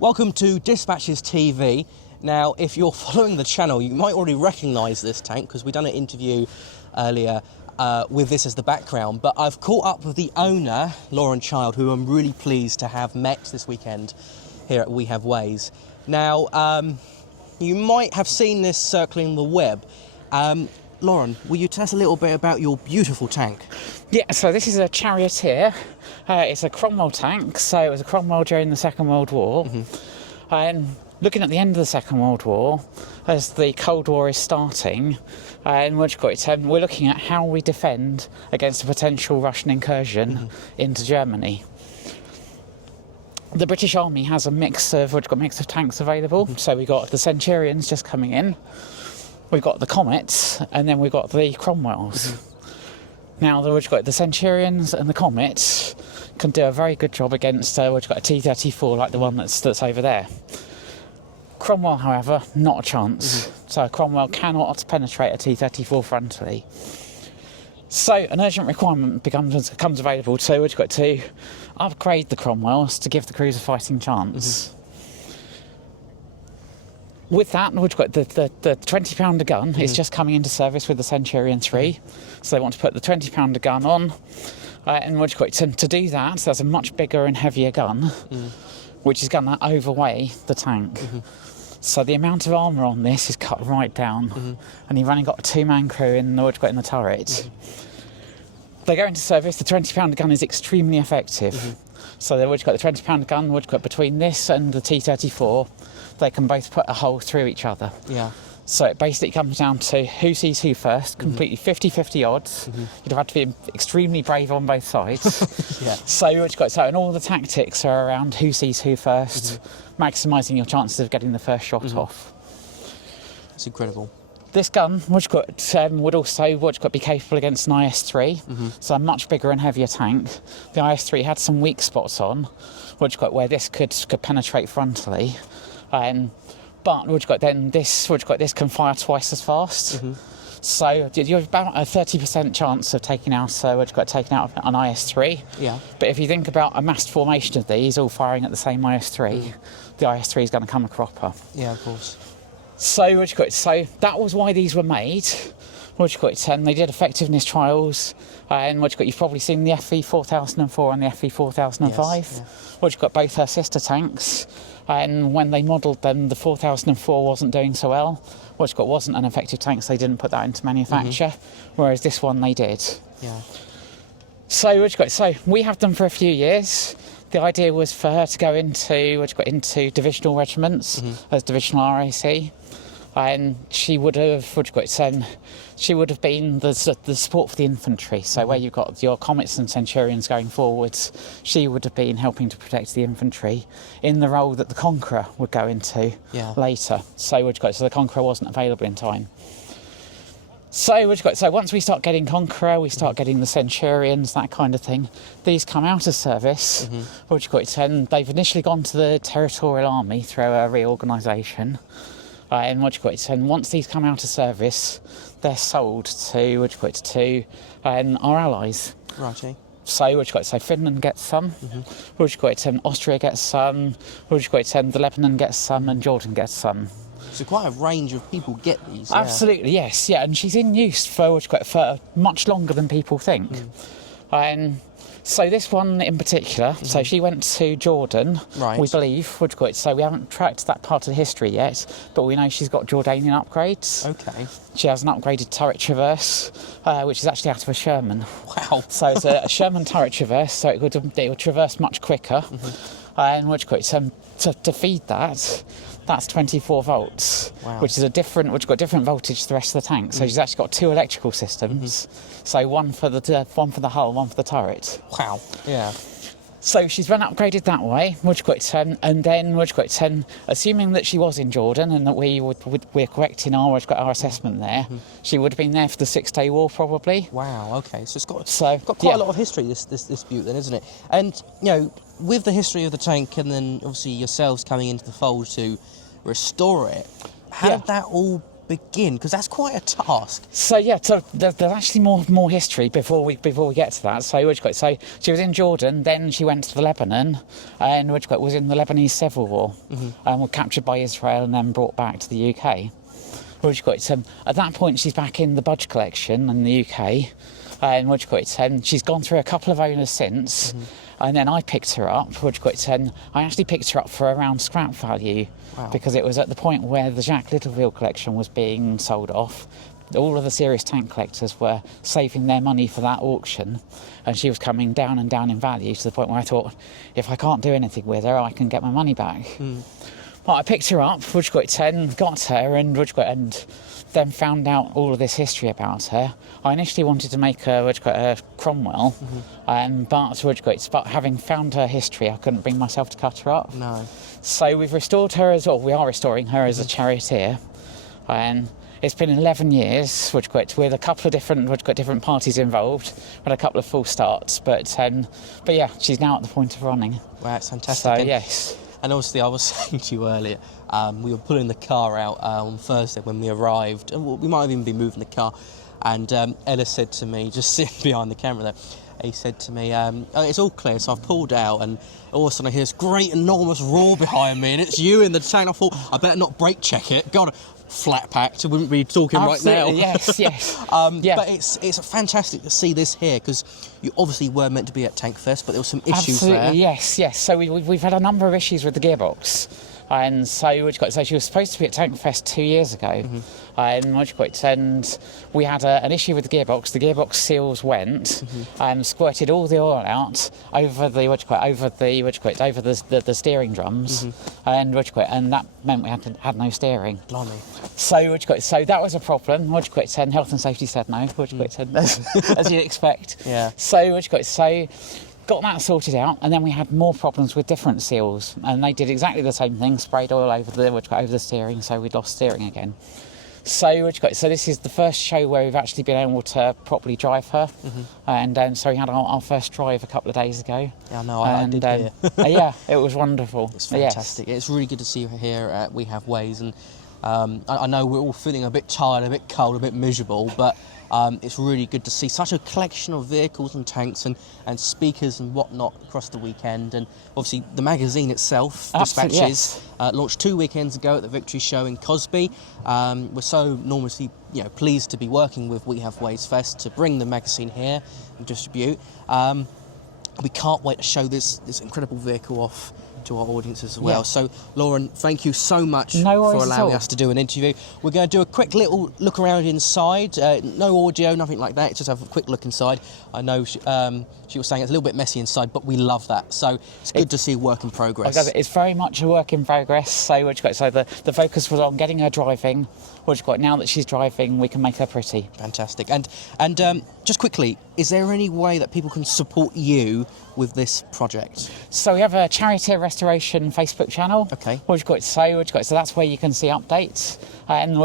Welcome to Dispatches TV. Now, if you're following the channel, you might already recognise this tank because we've done an interview earlier with this as the background. But I've caught up with the owner, Lauren Child, who I'm really pleased to have met this weekend here at We Have Ways. Now, you might have seen this circling the web. Lauren, will you tell us a little bit about your beautiful tank? Yeah, so this is a Charioteer. It's a Cromwell tank, so it was a Cromwell during the Second World War. And looking at the end of the Second World War, as the Cold War is starting, and we're looking at how we defend against a potential Russian incursion into Germany. The British Army has a mix of tanks available. So we've got the Centurions just coming in, we've got the Comets, and then we've got the Cromwells. Now, the Centurions and the Comets can do a very good job against a T-34 like the one that's over there. Cromwell, however, not a chance. So Cromwell cannot penetrate a T-34 frontally. So an urgent requirement becomes available to upgrade the Cromwells to give the crews a fighting chance. With that, the 20-pounder gun is just coming into service with the Centurion 3. So they want to put the 20-pounder gun on. And to do that, so that's a much bigger and heavier gun, which is going to overweigh the tank. So the amount of armour on this is cut right down. And you've only got a two-man crew in the turret. They go into service, the 20-pounder gun is extremely effective. So the 20-pounder gun, between this and the T-34, they can both put a hole through each other. Yeah. So it basically comes down to who sees who first, completely 50-50 odds. You'd have to be extremely brave on both sides. So and all the tactics are around who sees who first, maximising your chances of getting the first shot off. It's incredible. This gun would also be capable against an IS-3, so a much bigger and heavier tank. The IS-3 had some weak spots on, where this could penetrate frontally. But this can fire twice as fast. So you have about a 30% chance of taking out an IS-3. Yeah. But if you think about a massed formation of these all firing at the same IS-3, the IS-3 is going to come a cropper. Yeah, of course. So that was why these were made. They did effectiveness trials, and you've probably seen the FV 4004 and the FV 4005. Both her sister tanks, and when they modelled them, the 4004 wasn't doing so well. Wasn't an effective tank, so they didn't put that into manufacture, whereas this one they did. Yeah. So we have them for a few years. The idea was for her to go into divisional regiments as divisional RAC, and she would have been the support for the infantry. So where you've got your Comets and Centurions going forwards, she would have been helping to protect the infantry in the role that the Conqueror would go into later. So the Conqueror wasn't available in time. So once we start getting Conqueror, we start getting the Centurions, that kind of thing. These come out of service, they've initially gone to the Territorial Army through a reorganisation. And once these come out of service, they're sold to our allies. Righty. So Finland gets some, Austria gets some, the Lebanon gets some, and Jordan gets some. So quite a range of people get these. Absolutely, yes, yeah, and she's in use for much longer than people think. So this one in particular, so she went to Jordan, we believe, so we haven't tracked that part of the history yet, but we know she's got Jordanian upgrades. Okay. She has an upgraded turret traverse, which is actually out of a Sherman. Wow. So it's a Sherman turret traverse, so it would traverse much quicker, and to feed that, that's 24 volts, which is different voltage to the rest of the tank. So she's actually got two electrical systems, so one for the hull, one for the turret. Wow. Yeah. So she's been upgraded that way, and then assuming that she was in Jordan and that we're correct in our assessment there, she would have been there for the 6-day war probably. Wow. Okay. So it's got quite a lot of history, this dispute then, isn't it? And with the history of the tank, and then obviously yourselves coming into the fold to restore it, how did that all begin? Because that's quite a task. So yeah, so there's actually more history before we get to that. So so she was in Jordan, then she went to Lebanon, and was in the Lebanese Civil War, and was captured by Israel and then brought back to the UK. At that point, she's back in the Budge collection in the UK, and she's gone through a couple of owners since, and then I picked her up. I actually picked her up for around scrap value, because it was at the point where the Jacques Littleville collection was being sold off. All of the serious tank collectors were saving their money for that auction, and she was coming down and down in value to the point where I thought, if I can't do anything with her, I can get my money back. Well, I picked her up, got her, and then found out all of this history about her. I initially wanted to make her Cromwell, but having found her history, I couldn't bring myself to cut her up. No. So we are restoring her as a Charioteer, and it's been 11 years, with a couple of different parties involved, had a couple of false starts, but yeah, she's now at the point of running. Wow, that's fantastic. So yes. And obviously, I was saying to you earlier, we were pulling the car out on Thursday when we arrived, and we might have even been moving the car, and Ellis said to me, just sitting behind the camera there, he said to me, it's all clear, so I've pulled out, and all of a sudden I hear this great enormous roar behind me, and it's you in the tank. I thought, I better not brake check it. God, flat packed, I wouldn't be talking Absolutely, right now. yes. Yeah. But it's fantastic to see this here, because you obviously were meant to be at Tank Fest, but there were some issues Absolutely, there. yes. So we've had a number of issues with the gearbox. And so she was supposed to be at Tank Fest 2 years ago, and we had an issue with the gearbox. The gearbox seals went and squirted all the oil out over the steering drums, and that meant we had no steering. Blimey. So that was a problem. Health and safety said no, as you'd expect. Yeah. So got that sorted out, and then we had more problems with different seals, and they did exactly the same thing, sprayed oil over the steering, so we'd lost steering again. So this is the first show where we've actually been able to properly drive her, and so we had our first drive a couple of days ago. Yeah, no, I did hear. Yeah, it was wonderful. It's fantastic. Yes. It's really good to see you here at We Have Ways, and I know we're all feeling a bit tired, a bit cold, a bit miserable, but it's really good to see such a collection of vehicles and tanks and speakers and whatnot across the weekend. And obviously the magazine itself, Dispatches, launched 2 weekends ago at the Victory Show in Cosby. We're so enormously pleased to be working with We Have Ways Fest to bring the magazine here and distribute. We can't wait to show this incredible vehicle off to our audience as well. So Lauren, thank you so much for allowing us to do an interview. We're going to do a quick little look around inside, no audio, nothing like that, just have a quick look inside. I know she was saying it's a little bit messy inside, but we love that, so it's good to see work in progress. It's very much a work in progress, so the focus was on getting her driving. Now that she's driving, we can make her pretty. Fantastic. And just quickly, is there any way that people can support you with this project? So we have a Charioteer Restoration Facebook channel. Okay. So that's where you can see updates. And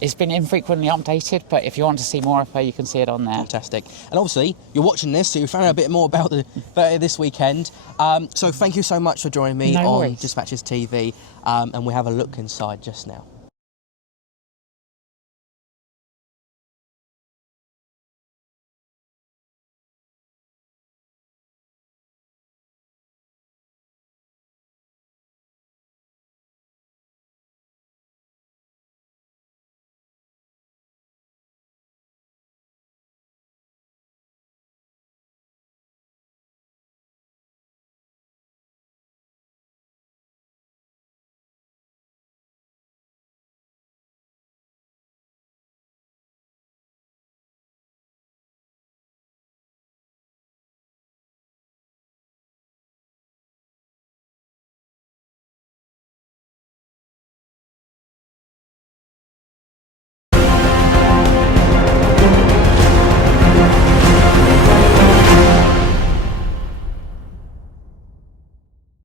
it's been infrequently updated, but if you want to see more of her, you can see it on there. Fantastic. And obviously, you're watching this, so you found out a bit more about this weekend. So thank you so much for joining me on Dispatches TV, and we have a look inside just now.